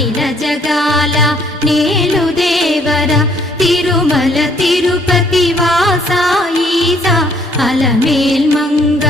అఖిల జగాల నేలు దేవర తిరుమల తిరుపతి వాసా ఈసా అలమేల్ మంగ